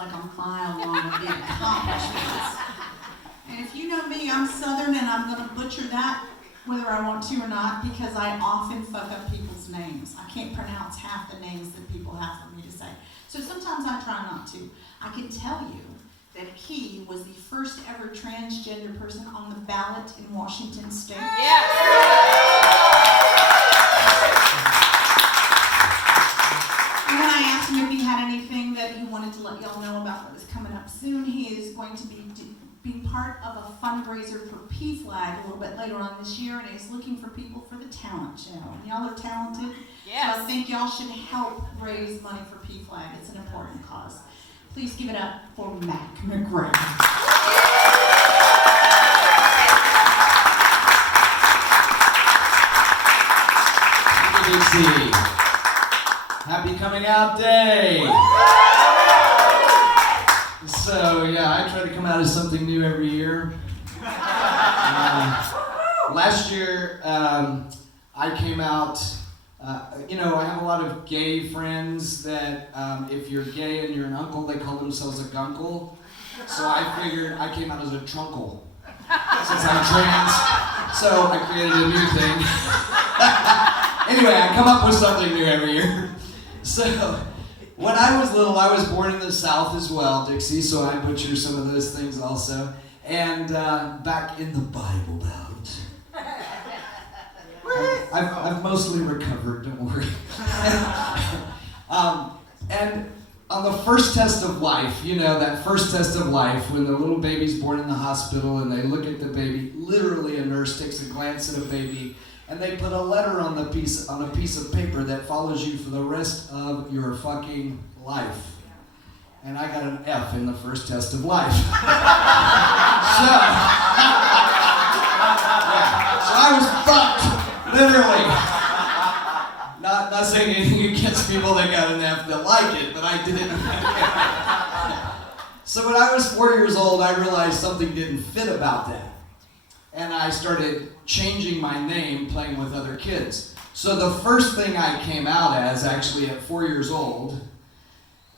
like a mile long of the accomplishments. And if you know me, I'm Southern and I'm going to butcher that whether I want to or not because I often fuck up people's names. I can't pronounce half the names that people have for me to say. So sometimes I try not to. I can tell you that he was the first ever transgender person on the ballot in Washington State. Yes. And when I asked him if he had anything that he wanted to let y'all know about what is coming up soon, he is going to be part of a fundraiser for PFLAG a little bit later on this year, and he's looking for people for the talent show. And y'all are talented, Yes. so I think y'all should help raise money for PFLAG. It's an important cause. Please give it up for Mac McGregor. Dixie. Happy coming out day. So yeah, I try to come out as something new every year. Last year, I came out, I have a lot of gay friends that if you're gay and you're an uncle, they call themselves a gunkle. So I figured I came out as a trunkle since I'm trans. So I created a new thing. Anyway, I come up with something new every year. So when I was little, I was born in the South as well, Dixie, so I butcher some of those things also. And back in the Bible Belt. I've mostly recovered, don't worry. And on the first test of life, that first test of life, when the little baby's born in the hospital and they look at the baby, literally a nurse takes a glance at a baby and they put a letter on a piece of paper that follows you for the rest of your fucking life. And I got an F in the first test of life. So I was fucked, literally. Not saying anything against people that got an F that like it, but I didn't. So when I was 4 years old, I realized something didn't fit about that. And I started changing my name, playing with other kids. So the first thing I came out as, actually at 4 years old,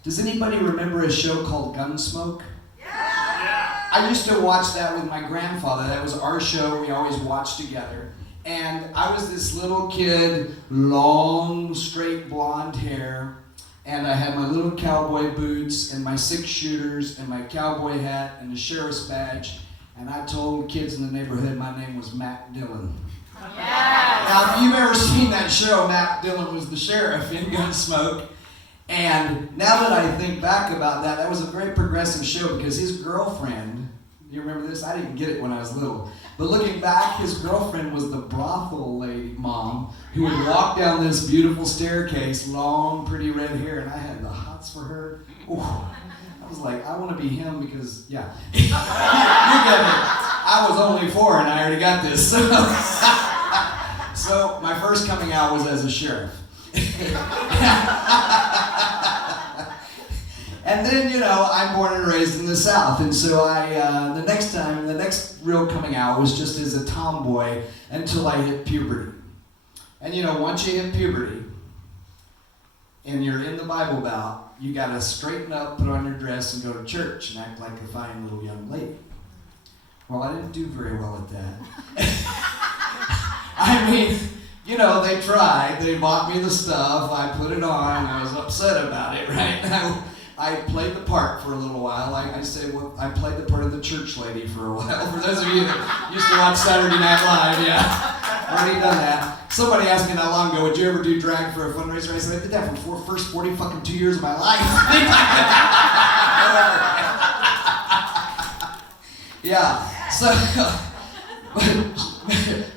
does anybody remember a show called Gunsmoke? Yeah! I used to watch that with my grandfather. That was our show, we always watched together. And I was this little kid, long, straight blonde hair, and I had my little cowboy boots and my 6 shooters and my cowboy hat and the sheriff's badge. And I told kids in the neighborhood my name was Matt Dillon. Yes. Now, if you've ever seen that show, Matt Dillon was the sheriff in Gunsmoke. And now that I think back about that, that was a very progressive show because his girlfriend, you remember this? I didn't get it when I was little. But looking back, his girlfriend was the brothel lady mom who would walk down this beautiful staircase, long, pretty red hair, and I had the hots for her. Ooh. I was like, I want to be him because, yeah. You get it. I was only 4 and I already got this. So my first coming out was as a sheriff. And then, I'm born and raised in the South. And so the next real coming out was just as a tomboy until I hit puberty. And once you hit puberty and you're in the Bible Belt, you got to straighten up, put on your dress, and go to church and act like a fine little young lady. Well, I didn't do very well at that. I mean, they tried. They bought me the stuff. I put it on. I was upset about it, right? I played the part for a little while. I played the part of the church lady for a while. For those of you that used to watch Saturday Night Live, yeah. Already done that. Somebody asked me not long ago, would you ever do drag for a fundraiser? I said, I did that for the first 42 years of my life. Yeah, so,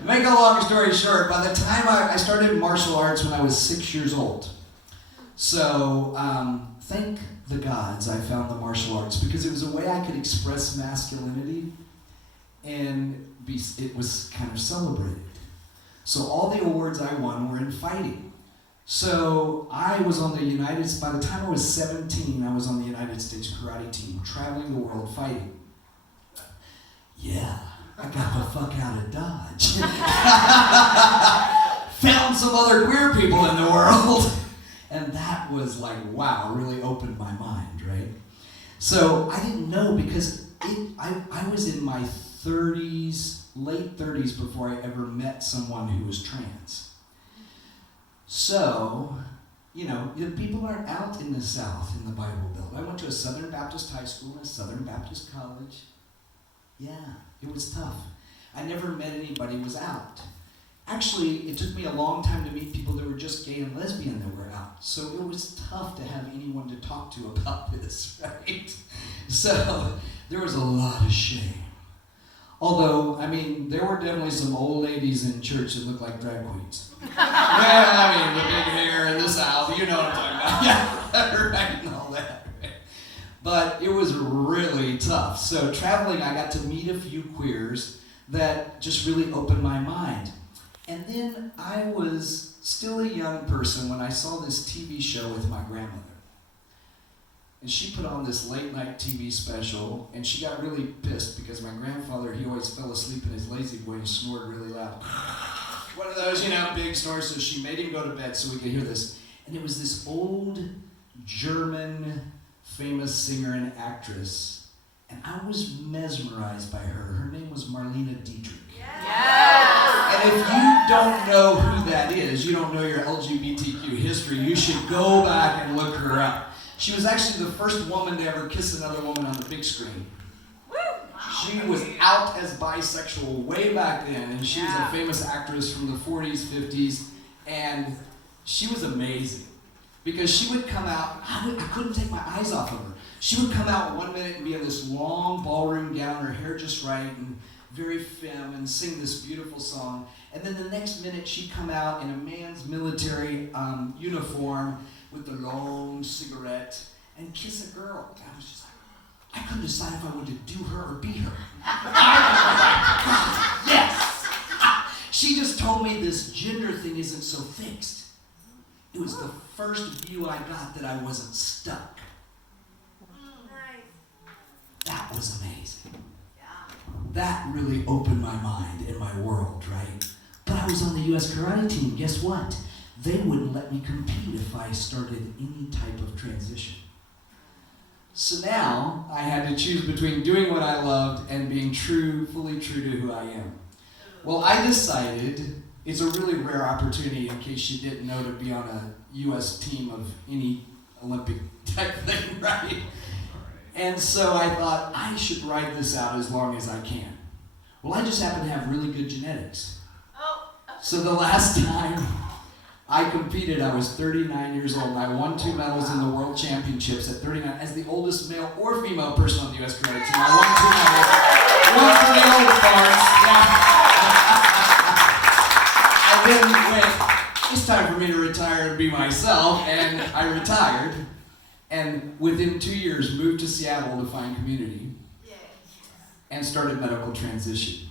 make a long story short, by the time I started martial arts when I was 6 years old. So, thank the gods I found the martial arts because it was a way I could express masculinity and it was kind of celebrated. So all the awards I won were in fighting. So I was on by the time I was 17, I was on the United States karate team, traveling the world fighting. Yeah, I got the fuck out of Dodge. Found some other queer people in the world. And that was like, wow, really opened my mind, right? So I didn't know because I was in my 30s, late 30s before I ever met someone who was trans. So, the people aren't out in the South in the Bible Belt. I went to a Southern Baptist high school and a Southern Baptist college. Yeah, it was tough. I never met anybody who was out. Actually, it took me a long time to meet people that were just gay and lesbian that were out. So it was tough to have anyone to talk to about this, right? So there was a lot of shame. Although, there were definitely some old ladies in church that looked like drag queens. The big hair in the South, you know what I'm talking about. Yeah, right, and all that. Right? But it was really tough. So traveling, I got to meet a few queers that just really opened my mind. And then I was still a young person when I saw this TV show with my grandmother. And she put on this late night TV special, and she got really pissed because my grandfather, he always fell asleep in his lazy boy and snored really loud. One of those, big snores, so she made him go to bed so we could hear this. And it was this old German famous singer and actress, and I was mesmerized by her. Her name was Marlene Dietrich. Yes. And if you don't know who that is, you don't know your LGBTQ history, you should go back and look her up. She was actually the first woman to ever kiss another woman on the big screen. She was out as bisexual way back then, and she was a famous actress from the 40s, 50s, and she was amazing. Because she would come out, I couldn't take my eyes off of her. She would come out one minute and be in this long ballroom gown, her hair just right, and very femme, and sing this beautiful song. And then the next minute she'd come out in a man's military uniform with the long cigarette and kiss a girl. And I was just like, I couldn't decide if I wanted to do her or be her. I was like, God, yes! She just told me this gender thing isn't so fixed. It was the first view I got that I wasn't stuck. That was amazing. That really opened my mind and my world, right? But I was on the U.S. karate team. Guess what? They wouldn't let me compete if I started any type of transition. So now I had to choose between doing what I loved and being fully true to who I am. Well, I decided it's a really rare opportunity, in case you didn't know, to be on a U.S. team of any Olympic type thing, right? And so I thought, I should ride this out as long as I can. Well, I just happen to have really good genetics. So the last time I competed, I was 39 years old, and I won 2 medals in the World Championships at 39 as the oldest male or female person on the U.S. karate team. I won 2 medals. One for the old farts. And then went, it's time for me to retire and be myself, and I retired. And within 2 years, moved to Seattle to find community and started medical transition.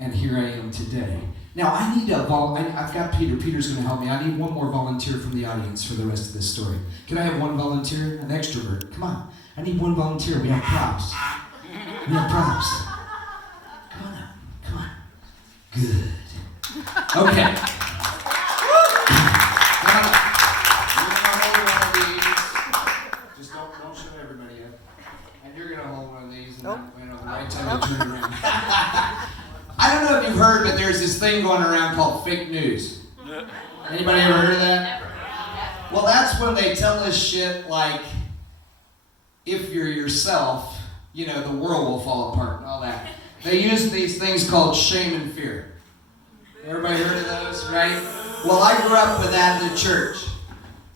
And here I am today. Now, I need I've got Peter. Peter's going to help me. I need one more volunteer from the audience for the rest of this story. Can I have one volunteer? An extrovert. Come on. I need one volunteer. We have props. We have props. Come on up. Come on. Good. Okay. Don't show everybody yet. And you're going to hold one of these, and then, the right time to turn around. I don't know if you've heard, but there's this thing going around called fake news. Anybody ever heard of that? Well, that's when they tell us shit like, if you're yourself, the world will fall apart and all that. They use these things called shame and fear. Everybody heard of those, right? Well, I grew up with that in the church.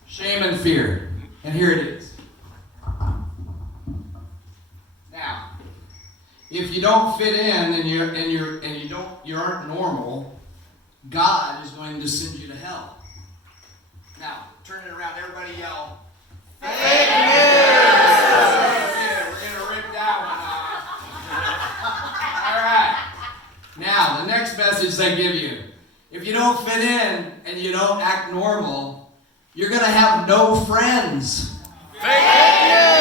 Shame and fear. And here it is. Now, if you don't fit in and you aren't normal, God is going to send you to hell. Now, turn it around, everybody yell, fake news! Yeah, we're gonna rip that one off. All right. Now, the next message they give you. If you don't fit in and you don't act normal, you're gonna have no friends. Fake news!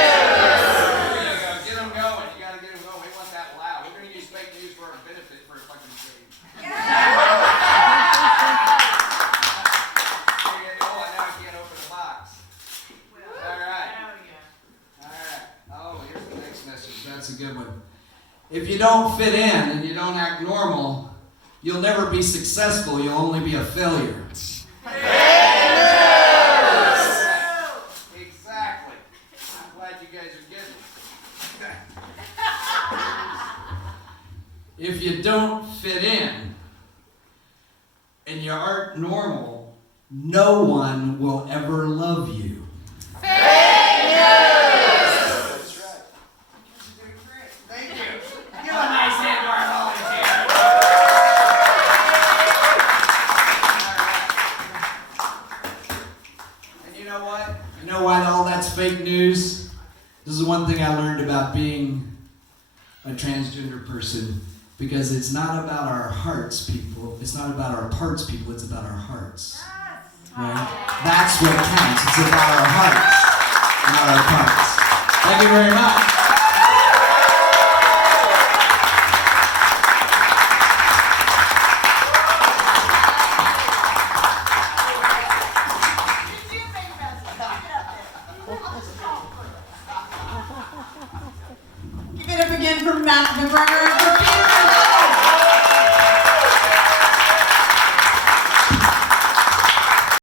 Oh, here's That's a good one. If you don't fit in and you don't act normal, you'll never be successful. You'll only be a failure. Exactly. I'm glad you guys are getting it. If you don't fit in and you aren't normal, no one will ever love you. You know why all that's fake news? This is one thing I learned about being a transgender person, because it's not about our hearts, people. It's not about our parts, people. It's about our hearts. Right? That's what counts. It's about our hearts, not our parts. Thank you very much. Give it up again for Matt McGregor.